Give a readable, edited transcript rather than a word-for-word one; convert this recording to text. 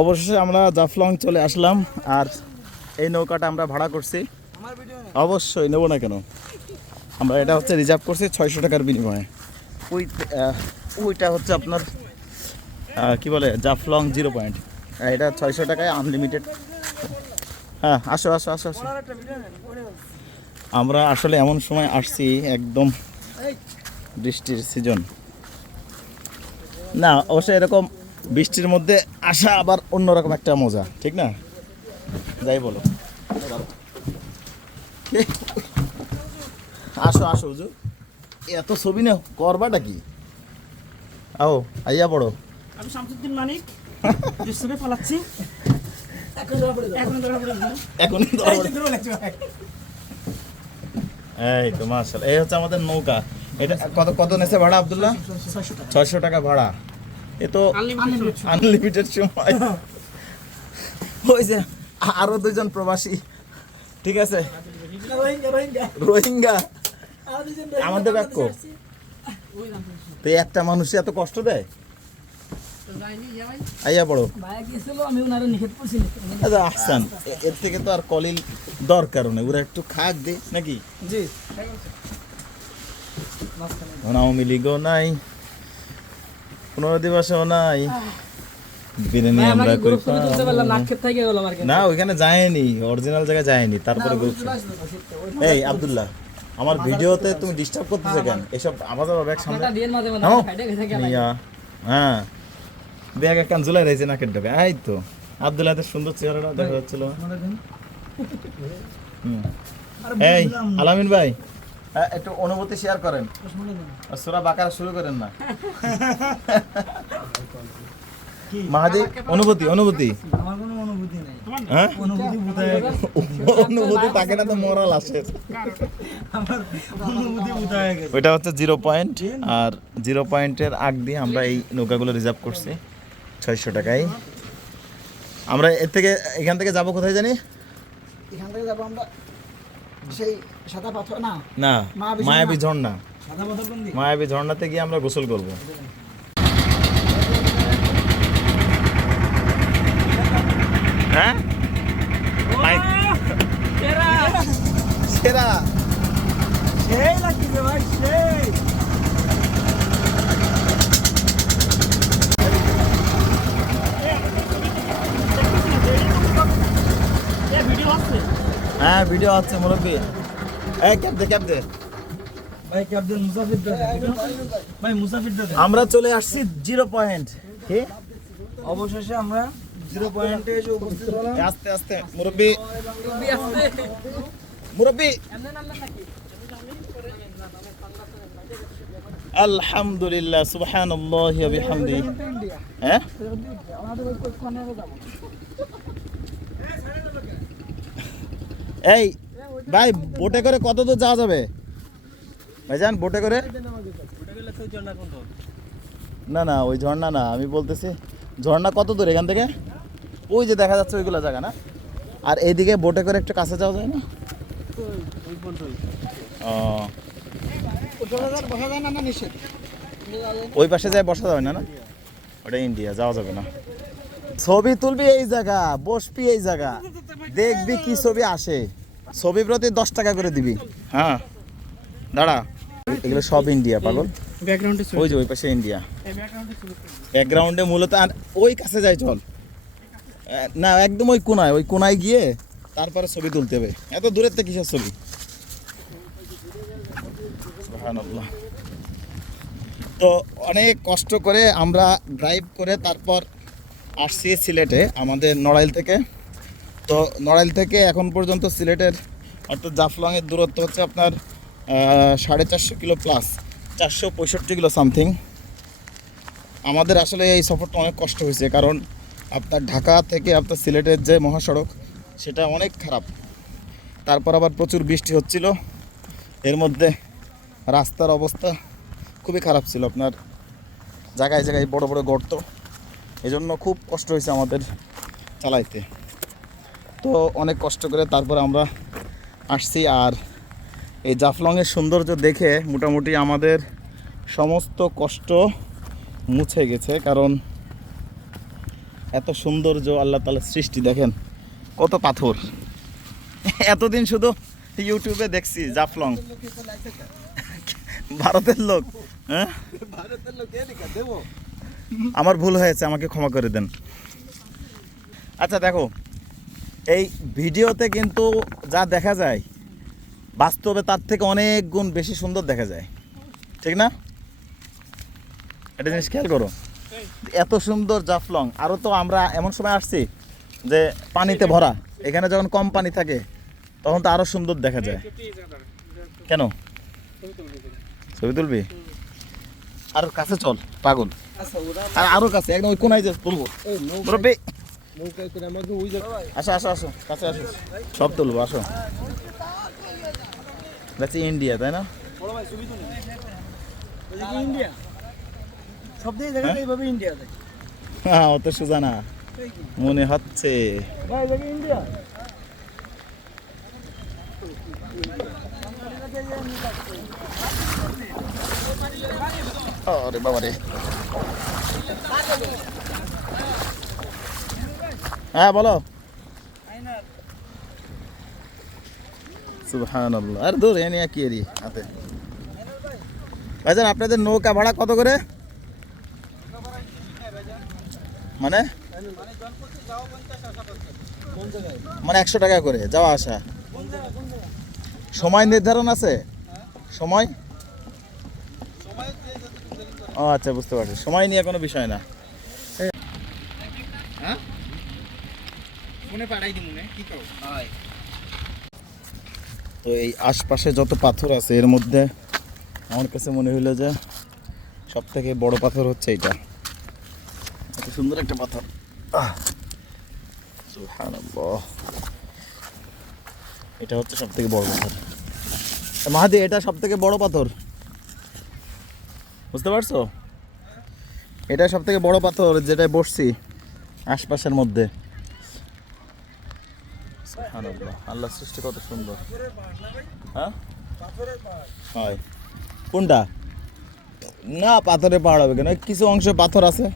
অবশেষে আমরা জাফলং চলে আসলাম। আর এই নৌকাটা আমরা ভাড়া করছি, অবশ্যই নেবো না কেন। আমরা এটা হচ্ছে রিজার্ভ করছি 600 টাকার বিনিময়ে। ওইটা হচ্ছে আপনার কি বলে জাফলং 0 পয়েন্ট। এটা 600 টাকায় আনলিমিটেড। হ্যাঁ, আসো আসো আসো আসো। আমরা আসলে এমন সময় আসছি একদম বৃষ্টির সিজন না, অবশ্যই এরকম বৃষ্টির মধ্যে আসা আবার অন্যরকম একটা মজা, ঠিক না? যাই বলো, আসো আসো হুজুর। এত ছবি না করবাটা কি? আও আইয়া পড়ো। আমি শামসুদ্দিন মানিক ছবি পালাচ্ছি। এই তো মাশাআল্লাহ, এই হচ্ছে আমাদের নৌকা। এটা কত কত নেছে ভাড়া আব্দুল্লাহ? 600 টাকা ভাড়া। এ তো আনলিমিটেড সময়। ওই যে আরো 2 জন প্রবাসী, ঠিক আছে, রোহিঙ্গা আমাদের বাক্য। তো একটা মানুষ এত কষ্ট দেয়? আইয়া পড়ো। আচ্ছা আহসান, এর থেকে তো আর কলিল দরকার নেই, ওরা একটু খাক দে নাকি? জি, আওয়ামী লীগও নাই, 15 দিবসও নাই, বিরিয়ানি আমরা কই না, ওইখানে যায়নি, অরিজিনাল জায়গায় যায়নি, তারপরে গ্রুপ। এই আব্দুল্লাহ, আমার ভিডিওতে তুমি ডিস্টার্ব করতেছো কেন? এসব আওয়াজ হবে এক সামনে। হ্যাঁ, ব্যাগ একখান ঝুলাই রয়েছে নাকের ডোকে। এই তো আব্দুল্লাহ, এত সুন্দর চেহারাটা দেখা যাচ্ছিল। এই আলামিন ভাই, একটু অনুভূতি শেয়ার করেন, সূরা বাকারা শুরু করেন না। মাহাদি, অনুভূতি অনুভূতি আমার কোনো অনুভূতি নাই। হ্যাঁ, অনুভূতি থাকে না তো মোরাল আসে। আমার অনুভূতি উঠায় গেছে। ওইটা হচ্ছে 0 পয়েন্ট, আর 0 পয়েন্টের আগ দিয়ে আমরা এই নৌকাগুলো রিজার্ভ করছি 600 টাকায়। আমরা এখান থেকে যাবো কোথায় জানি? এখান থেকে যাবো আমরা সেই সাদা পাথর না, না, মায়াবী ঝর্ণা। সাদা পাথর কোন দিকে? মায়াবী ঝর্ণাতে গিয়ে আমরা গোসল করবো। হ্যাঁ, সেরা সেই লাগছে ভাই, সেই হ্যাঁ, ভিডিও আছে মুরব্বী। এই ক্যাপ দে, ক্যাপ দে ভাই, ক্যাপ্টেন মুসাফির ভাই, মুসাফির আমরা চলে আসছি 0 পয়েন্ট। কি অবশেষে আমরা 0 পয়েন্টে এসে উপস্থিত হলাম। আস্তে আস্তে মুরব্বী, মুরব্বী। আলহামদুলিল্লাহ, সুবহানাল্লাহি ওয়া বিহামদিহি। হ্যাঁ, এই ভাই, বোটে করে কত দূর যাওয়া যাবে ভাইজান? বোটে করে না, না ওই ঝর্ণা না, আমি বলতেছি ঝর্ণা কত দূর এখান থেকে? ওই যে দেখা যাচ্ছে ওইগুলো জায়গা না? আর এইদিকে বোটে করে একটু কাছে যাওয়া যায় না? ও, ওই পাশে যায় বসা যাবে না? না, ওটা ইন্ডিয়া, যাওয়া যাবে না। ছবি তুলবি এই জায়গা, বসবি এই জায়গা, দেখবি কি ছবি আসে। ছবি প্রতি 10 টাকা করে দিবি। হ্যাঁ, দাঁড়া, এগুলো সব ইন্ডিয়া পাগল। ওই যে ওই পাশে ইন্ডিয়া, ব্যাকগ্রাউন্ডে মূলত। আর ওই কাছে যাই চল না, একদম ওই কোনায় গিয়ে তারপরে ছবি তুলতে হবে। এত দূরের থেকে কিসের ছবি? সুবহানাল্লাহ। তো অনেক কষ্ট করে আমরা ড্রাইভ করে তারপর আসছি সিলেটে, আমাদের নড়াইল থেকে। তো নড়াইল থেকে এখন পর্যন্ত সিলেটের অর্থাৎ জাফলংয়ের দূরত্ব হচ্ছে আপনার 450 কিলো প্লাস, 465 কিলো সামথিং। আমাদের আসলে এই সফরটা অনেক কষ্ট হয়েছে, কারণ আপনার ঢাকা থেকে আপনার সিলেটের যে মহাসড়ক সেটা অনেক খারাপ। তারপর আবার প্রচুর বৃষ্টি হচ্ছিল, এর মধ্যে রাস্তার অবস্থা খুবই খারাপ ছিল, আপনার জায়গায় জায়গায় বড় বড় গর্ত। এজন্য খুব কষ্ট হয়েছে আমাদের চালাইতে। তো অনেক কষ্ট করে তারপর আমরা আসছি। আর এই জাফলংয়ের সৌন্দর্য দেখে মোটামুটি আমাদের সমস্ত কষ্ট মুছে গেছে, কারণ এত সৌন্দর্য আল্লাহ তাআলার সৃষ্টি দেখেন, কত পাথর। এতদিন শুধু ইউটিউবে দেখছি জাফলং, ভারতের লোক। হ্যাঁ, আমার ভুল হয়েছে, আমাকে ক্ষমা করে দেন। আচ্ছা দেখো, এই ভিডিওতে কিন্তু যা দেখা যায় বাস্তবে তার থেকে অনেক গুণ বেশি সুন্দর দেখা যায়, ঠিক না? একটা জিনিস খেয়াল করো, এত সুন্দর জাফলং। আরও তো আমরা এমন সময় আসছি যে পানিতে ভরা, এখানে যখন কম পানি থাকে তখন তো আরও সুন্দর দেখা যায়। কেন ছবি তুলবি? আর কাছে চল পাগল, আর আরো কাছে একদম ওই কোনায় যে তুলবো। মুরব্বি আসো আসো আসো, কাছে আসো, সব তুলবো, আসো। দেখছি ইন্ডিয়া, তাই না? ইন্ডিয়া সব দিয়ে জায়গাতে এইভাবে ইন্ডিয়া দেয় হ্যাঁ, অত সোজা না মনে হচ্ছে। ভাই জায়গা ইন্ডিয়া আরে বাবা রে, হ্যাঁ বলো। সুবহানাল্লাহ, আর দূর এনে কি এরি হাতে। ভাইজান আপনাদের নৌকা ভাড়া কত করে? মানে মানে 100 টাকা করে যাওয়া আসা? সময় নির্ধারণ আছে? সময়? ও আচ্ছা, বুঝতে পারছি, সময় নিয়ে কোনো বিষয় না। হ্যাঁ, মনে পাঠাই দি মনে কি কও? তো এই আশপাশে যত পাথর আছে এর মধ্যে আমার কাছে মনে হইলো যে সব থেকে বড় পাথর হচ্ছে এটা। এত সুন্দর একটা পাথর, সুবহানাল্লাহ। এটা হচ্ছে সব থেকে বড় পাথর। মাহাদি, এটা সব থেকে বড় পাথর, বুঝতে পারছো? এটা সব থেকে বড় পাথর যেটায় বসছি আশপাশের মধ্যে। সুবহানাল্লাহ, আল্লাহর সৃষ্টি কত সুন্দর। হ্যাঁ, হয় কোনটা? না, পাথরের পাহাড় হবে কেন? কিছু অংশে পাথর আছে।